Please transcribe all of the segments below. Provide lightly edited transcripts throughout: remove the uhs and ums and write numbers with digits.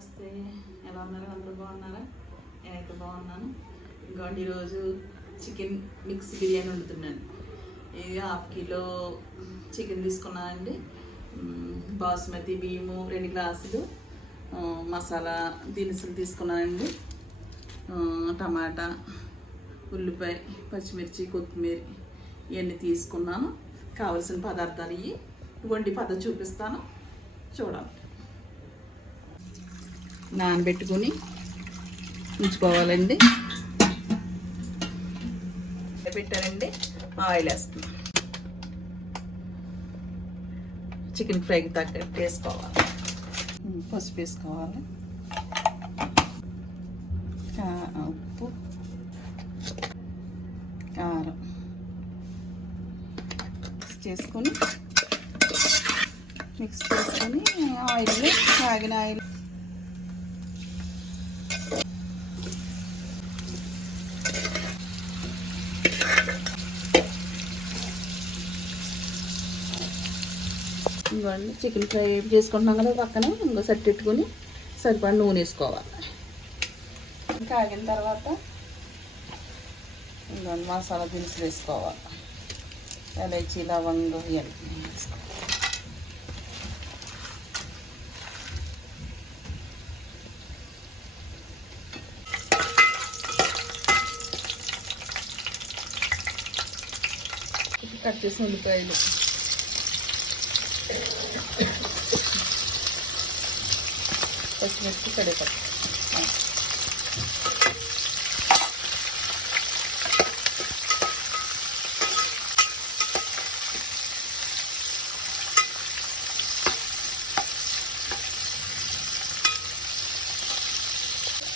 నమస్తే, ఎలా ఉన్నారు? అందరూ బాగున్నారా? నేనైతే బాగున్నాను. ఇంకోండి ఈరోజు చికెన్ మిక్స్ బిర్యానీ వండుతున్నాను. ఇది 1/2 కిలో చికెన్ తీసుకున్నానండి. బాస్మతి బియ్యము 2 గ్లాసులు, మసాలా దినుసులు తీసుకున్నానండి. టమాటా, ఉల్లిపాయ, పచ్చిమిర్చి, కొత్తిమీర ఇవన్నీ తీసుకున్నాను. కావలసిన పదార్థాలు ఇవి వండి పద్ధతి చూపిస్తాను, చూడాలి. నానబెట్టుకొని ఉంచుకోవాలండి. పెట్టారండి, ఆయిల్ వేస్తున్నాం. చికెన్ ఫ్రైకి తగ్గట్టు వేసుకోవాలి. పసుపు వేసుకోవాలి, ఉప్పు, కారం మిక్స్ చేసుకొని ఆయిల్, కాగిన ఆయిల్ ఇంకోండి చికెన్ ఫ్రై చేసుకుంటున్నాం కదా, పక్కన ఇంకో సెట్ పెట్టుకొని సరిపడి నూనె వేసుకోవాలి. కాగిన తర్వాత ఇంకోండి మసాలా దినుసులు వేసుకోవాలి. ఎలైచి, లవంగం ఇవన్నీ వేసుకోవాలి. కట్ చేసిన ఉల్లిపాయలు, పచ్చిమిర్చి, కరివేపాకు,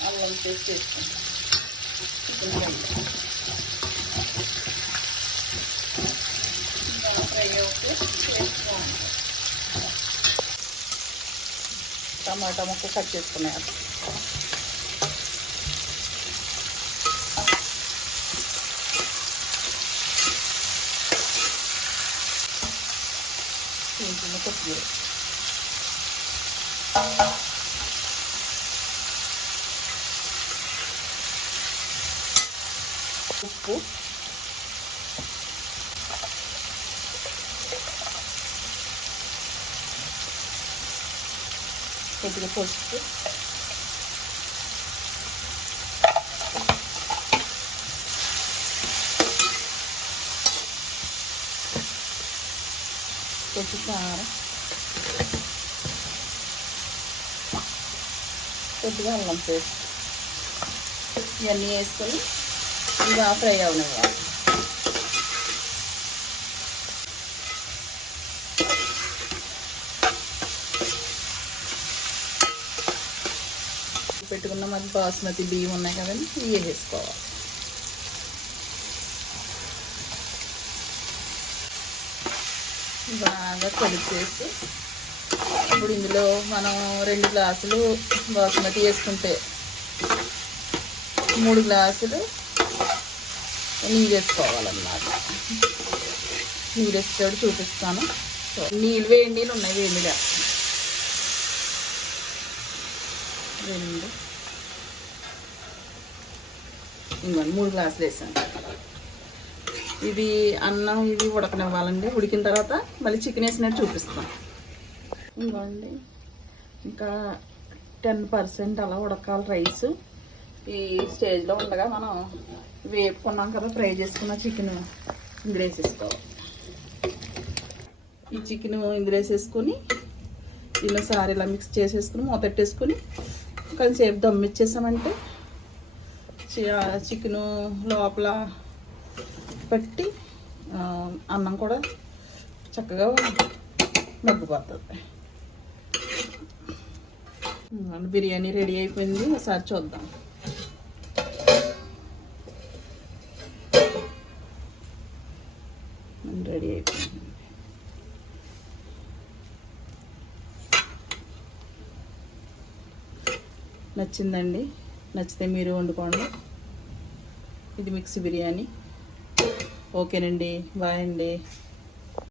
అల్లం పేస్ట్ వేసుకుంటాం. ఫ్రై అవుతే వేసుకోవాలి. టమాటా ముక్క కట్ చేసుకున్నాను. కొంచెం కొత్తిమీర, ఉప్పు, కొద్దిగా పసుపు, కొద్ది కారం, కొద్దిగా అల్లం పేస్ట్ ఇవన్నీ వేసుకొని ఇంకా ఫ్రై అవునాయి. పెట్టుకున్న మాది బాస్మతి బియ్యం ఉన్నాయి కదండి, ఇవి వేసుకోవాలి. బాగా కలిపేసి ఇప్పుడు ఇందులో మనం 2 గ్లాసులు బాస్మతి వేసుకుంటే 3 గ్లాసులు నీళ్ళు వేసుకోవాలన్నమాట. నీళ్ళు వేసేటప్పుడు చూపిస్తాను. నీళ్ళు వేడి నీళ్ళు ఉన్నాయి, వేడిగా 2 ఇంకోండి 3 గ్లాసులు వేసాను. ఇది అన్నం ఇది ఉడకనివ్వాలండి. ఉడికిన తర్వాత మళ్ళీ చికెన్ వేసినట్టు చూపిస్తాం. ఇంకోండి ఇంకా 10% అలా ఉడకాలి రైస్. ఈ స్టేజ్లో ఉండగా మనం వేపుకున్నాం కదా, ఫ్రై చేసుకున్న చికెన్ ఇందులో వేసేసుకోవాలి. ఈ చికెన్ ఇందులో వేసేసుకొని దీనిసారి ఇలా మిక్స్ చేసేసుకుని మూతట్టేసుకుని కొంచెంసేపు దమ్ ఇచ్చేసామంటే చికెను లోపల పట్టి అన్నం కూడా చక్కగా మగ్గిపోతుంది. బిర్యానీ రెడీ అయిపోయింది, ఒకసారి చూద్దాం. రెడీ అయిపోయింది. నచ్చిందండి? నచ్చితే మీరు వండుకోండి. ఇది మిక్స్ బిర్యానీ. ఓకేనండి, బాయ్ అండి.